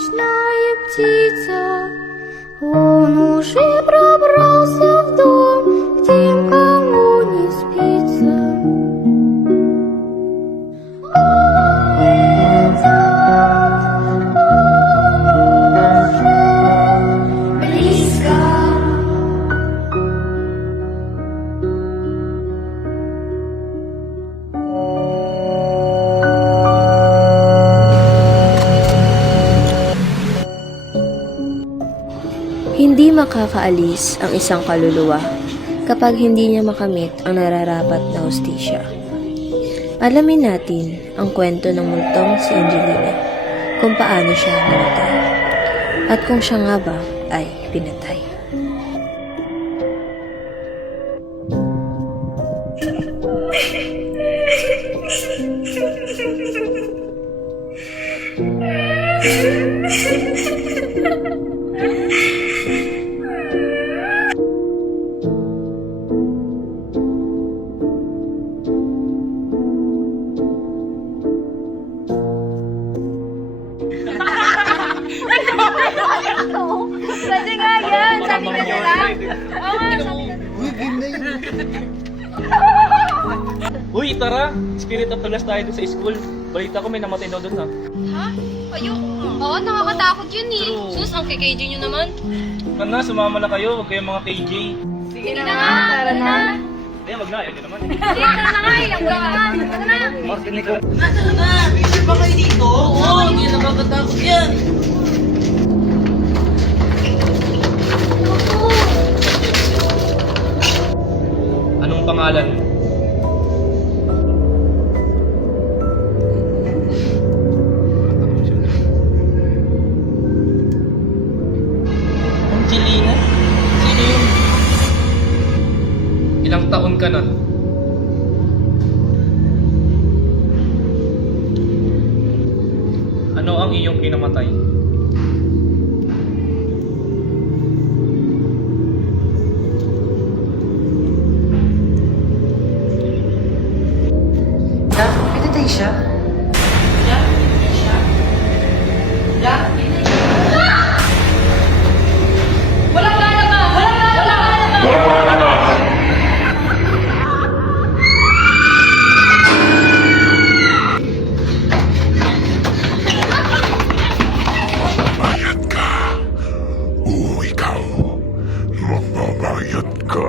Ночная птица, он уже пробрался в дом, где никому не спится. Близко. Hindi makakaalis ang isang kaluluwa kapag hindi niya makamit ang nararapat na hustisya. Alamin natin ang kwento ng multong si Angelina, kung paano siya namatay, at kung siya nga ba ay pinatay. Pwede nga yan. Sabi ka na lang. Oo nga, sabi ka na. Uy, tara! Spirit of the Last tayo doon sa school. Balita ko may namatay daw doon ha. Ha? Ayoko nga. Oo, nakakatakot yun eh. True. Sus, ang KKJ nyo naman. Tara na, sumama na kayo. Huwag kayong mga KJ. Sige na nga, tara na. Hindi, wag na. Ayun naman. Sige, tara na nga. Ilang buwan na. Tara na. Martinig ko. Anong pangalan? Angelina? Sino yun? Ilang taon ka na? Ano ang iyong kinamatay? Pinatay siya? Magbabayad ka. Oo, ikaw. Magbabayad ka.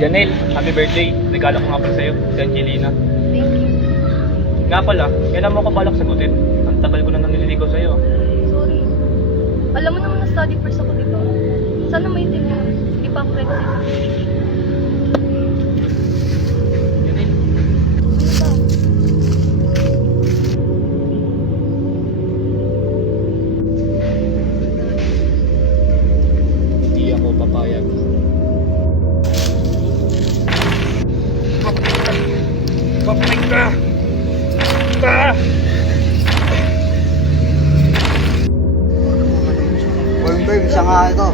Janelle, happy birthday. Regalo ko nga pala sa'yo, si Angelina. Thank you. Nga pala, kailan mo ko balak sagutin? Ang tagal ko na nanililigaw sa'yo. Sorry. Alam mo naman na study first ako, di ba? Sana maintindihan mo. Hindi pa ako ready sa Janelle, Ano ba? hindi ako papayag. Kapag ka! Firm, siya nga ito.